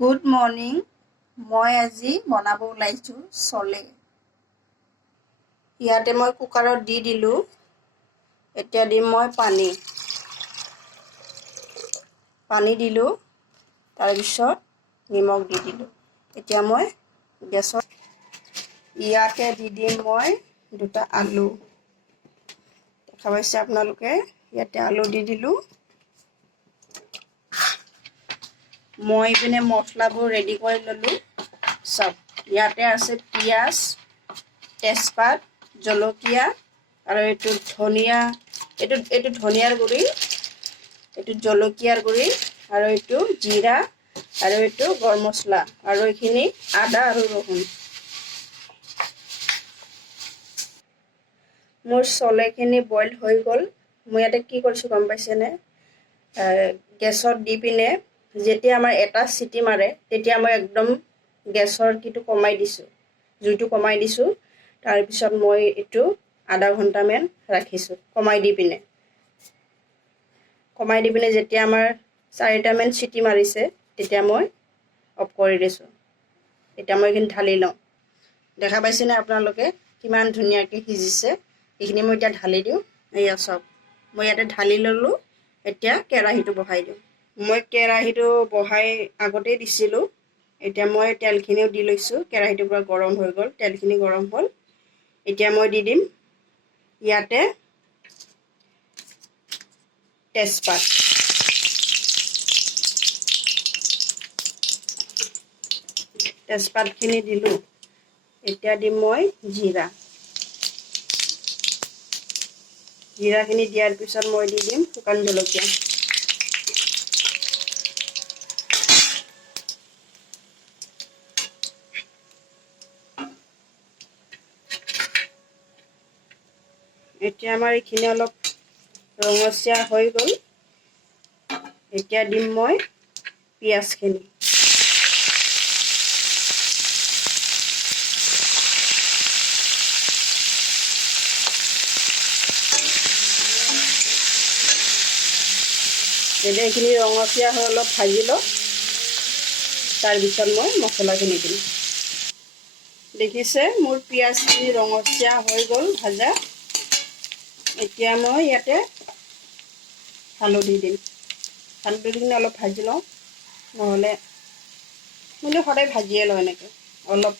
Good morning. মই আজি বনাব ওলাইছোঁ চলে। ইয়াতে মই কুকাৰত দি দিলোঁ। এতিয়া দিম মই পানী দিলোঁ। তাৰপিছত নিমখ দি দিলোঁ। এতিয়া মই গেছত ইয়াতে দি দিম মই দুটা আলু। দেখা পাইছে আপোনালোকে, ইয়াতে আলু দি দিলোঁ। মই ইপিনে মছলাবোৰ ৰেডি কৰি ল'লোঁ। চব ইয়াতে আছে পিঁয়াজ, তেজপাত, জলকীয়া আৰু এইটো ধনিয়া, এইটো ধনিয়াৰ গুড়ি, এইটো জলকীয়াৰ গুড়ি আৰু এইটো জিৰা আৰু এইটো গৰম মছলা আৰু এইখিনি আদা আৰু ৰহুন। মোৰ চলেখিনি বইল হৈ গ'ল। মই ইয়াতে কি কৰিছোঁ গম পাইছেনে? গেছত দি পিনে যেতিয়া আমাৰ এটা চিটি মাৰে তেতিয়া মই একদম গেছৰ কিটো কমাই দিছোঁ, জুইটো কমাই দিছোঁ। তাৰপিছত মই এইটো আধা ঘণ্টামান ৰাখিছোঁ কমাই দি পিনে যেতিয়া আমাৰ 4টামান চিটি মাৰিছে তেতিয়া মই অফ কৰি দিছোঁ। এতিয়া মই এইখিনি ঢালি লওঁ। দেখা পাইছেনে আপোনালোকে কিমান ধুনীয়াকৈ সিজিছে? এইখিনি মই এতিয়া ঢালি দিওঁ। এয়া চব মই ইয়াতে ঢালি ল'লোঁ। এতিয়া কেৰাহীটো বহাই দিওঁ। মই কেৰাহীটো বহাই আগতেই দিছিলোঁ। এতিয়া মই তেলখিনিও দি লৈছোঁ। কেৰাহীটোৰ পৰা গৰম হৈ গ'ল, তেলখিনি গৰম হ'ল। এতিয়া মই দি দিম ইয়াতে তেজপাতখিনি দিলোঁ। এতিয়া দিম মই জিৰাখিনি দিয়াৰ পিছত মই দি দিম শুকান জলকীয়া। এতিয়া আমাৰ এইখিনি অলপ ৰঙচীয়া হৈ গ'ল। এতিয়া দিম মই পিঁয়াজখিনি। যেতিয়া এইখিনি ৰঙচীয়া হৈ অলপ ভাজি লওঁ, তাৰপিছত মই মছলাখিনি দিম। দেখিছে মোৰ পিঁয়াজখিনি ৰঙচীয়া হৈ গ'ল ভাজা। এতিয়া মই ইয়াতে হালধি দিম। হালধিখিনি অলপ ভাজি লওঁ, নহ'লে সদায় ভাজিয়ে লওঁ এনেকৈ অলপ।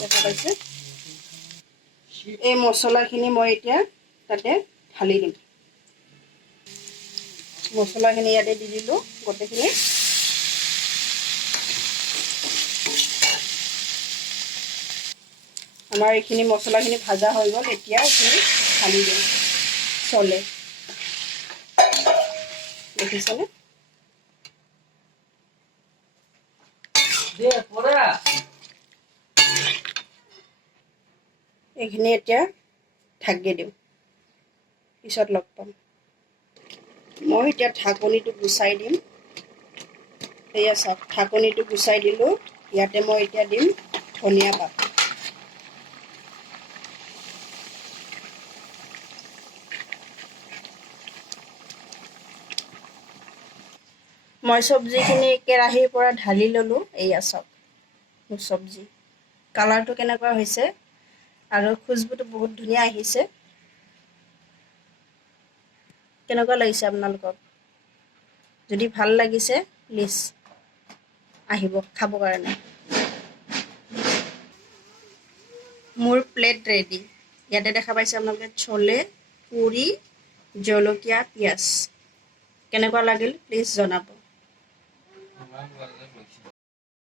দেখা পাইছে? এই মছলাখিনি মই এতিয়া তাতে ঢালি দিম। মছলাখিনি ইয়াতে দি দিলোঁ গোটেইখিনি। আমাৰ এইখিনি মছলাখিনি ভাজা হৈ গ'ল। এতিয়া এইখিনি ঢালি দিম চলে। দেখিছেনে? এইখিনি এতিয়া ঢাকি দিওঁ, পিছত লগ পাম। মই এতিয়া ঢাকনিটো গুচাই দিম। সেয়া চাওক, ঢাকনিটো গুচাই দিলোঁ। ইয়াতে মই এতিয়া দিম ধনিয়া পাত। মই চব্জিখিনি কেৰাহীৰ পৰা ঢালি ল'লোঁ। এয়া চাওক মোৰ চব্জি। কালাৰটো কেনেকুৱা হৈছে আৰু খুচবুটো বহুত ধুনীয়া আহিছে। কেনেকুৱা লাগিছে আপোনালোকক? যদি ভাল লাগিছে প্লিজ আহিব খাবৰ কাৰণে। মোৰ প্লেট ৰেডি। ইয়াতে দেখা পাইছে আপোনালোকে চলে, পুৰি, জলকীয়া, পিঁয়াজ। কেনেকুৱা লাগিল প্লিজ জনাব।